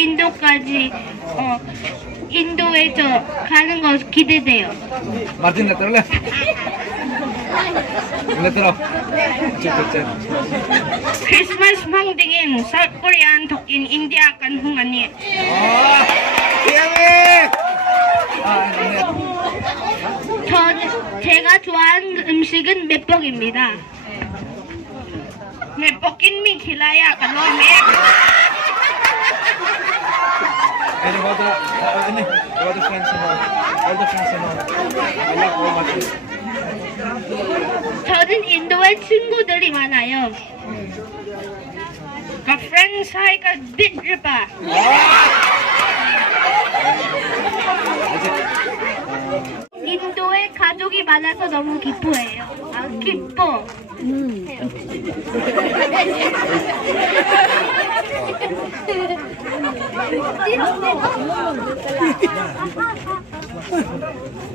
인도까지 인도에서 가는 거 기대돼요. Martin, letrole. Letro. Cepet. 크리스마스 망딩인 서코리안 독인 인디아 간 흥하니. Oh, Kiamit. Ini. 제가 좋아하는 음식은 맵떡입니다. 맵떡인 미 길라야 간놈에. Ini about the friends and all the friends and all. I love all my friends. 저는 인도에 친구들이 많아요. 그 friend 사이가 빗르바. 인도에 가족이 많아서 너무 기뻐해요. 아, 기뻐.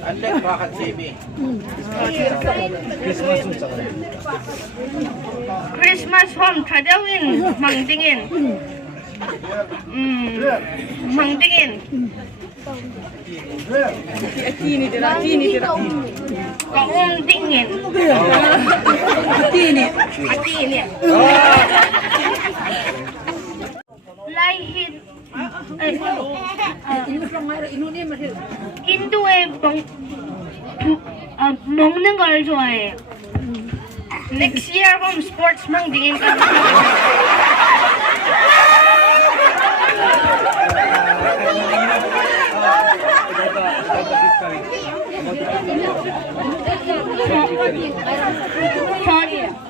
Alek bakit TV? Christmas 좀 싸가. 크리스마스 홈 가정인 망딩인. 망딩인. 가온딩인. 아티니. 라이힌. 인도에 먹는 걸 좋아해요. Next year home sports 망딩인.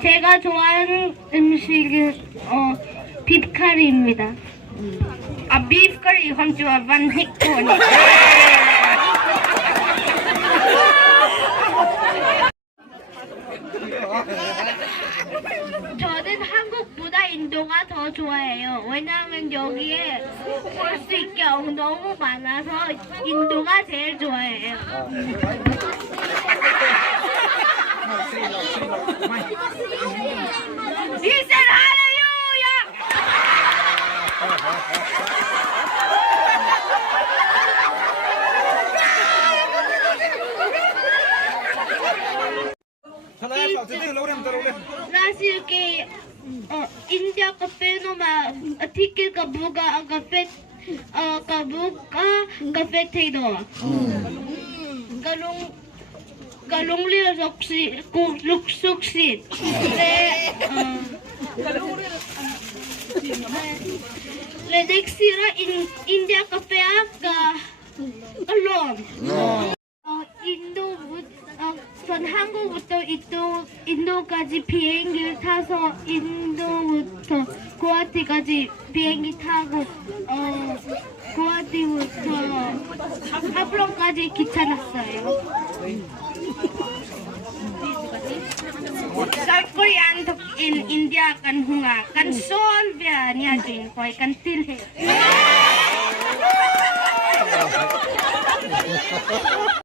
제가 좋아하는 음식은 비프카리입니다. 아 비프카리 홈주와 반히코니. 저는 한국보다 인도가 더 좋아해요. 왜냐하면 여기에 볼 수 있게 너무 많아서 인도가 제일 좋아해요. He said hallelujah! Last के इंडिया का पेनोमा artikel का buka kafe 태도 galong liyo luksuksit le dexira India cafe ka alone 전 한국부터 인도까지 비행기를 타서 인도부터 구와하티까지 비행기 타고 구와하티부터 하프론까지 기차 탔어요. South Korean in India kan hunga kan solve niya din ko kan tilhe.